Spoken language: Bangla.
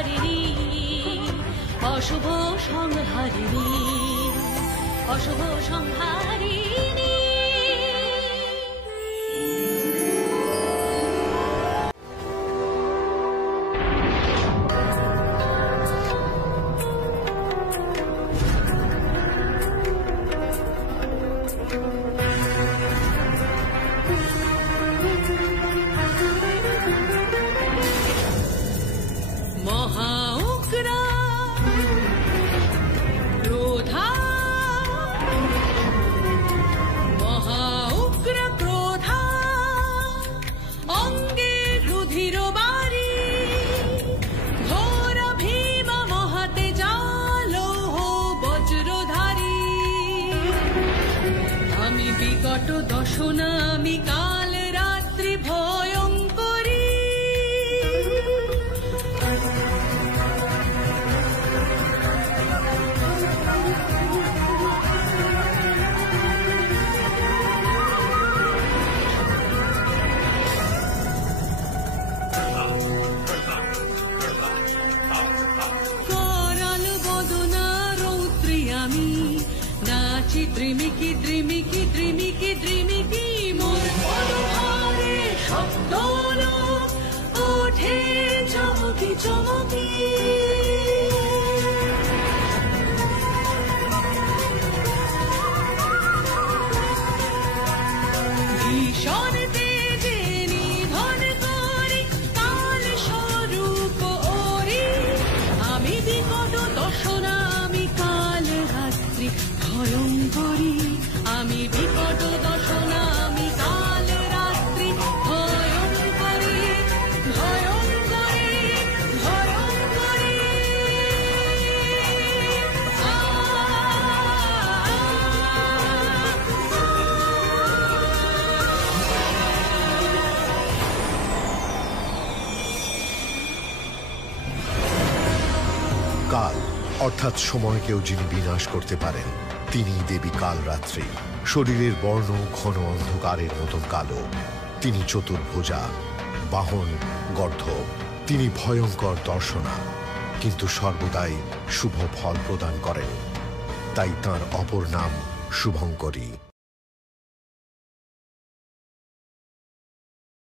সংহারিণী, অশুভ সংহারিণী, অশুভ সংহারিণী। বিকট দশনা আমি কাল রাত্রি ভয়ঙ্করী, করাল বদনা রৌদ্রী আমি নাচি দ্রিমিকি দ্রিমিকি দ্রিমিকি দ্রিমিকি, মোর পদভারে শব্দ ওঠে চমকি চমকি। ভীষণ তেজে নিধন করি কাল স্বরূপ ওরি, আমি বিকট দশনা আমি কাল রাত্রি ভয়ঙ্করী, আমি বিকট দশনা আমি কাল রাত্রি ভয়ঙ্করী, ভয়ঙ্করী, ভয়ঙ্করী। কাল অর্থাৎ সময়কেও যিনি বিনাশ করতে পারেন তিনি দেবী কালরাত্রি। শরীরের বর্ণ ঘন অন্ধকারের মতন কালো। তিনি চতুর্ভুজা, বাহন গর্ধ। তিনি ভয়ঙ্কর দর্শনা, কিন্তু সর্বদাই শুভ ফল প্রদান করেন, তাই তাঁর অপর নাম শুভঙ্করী।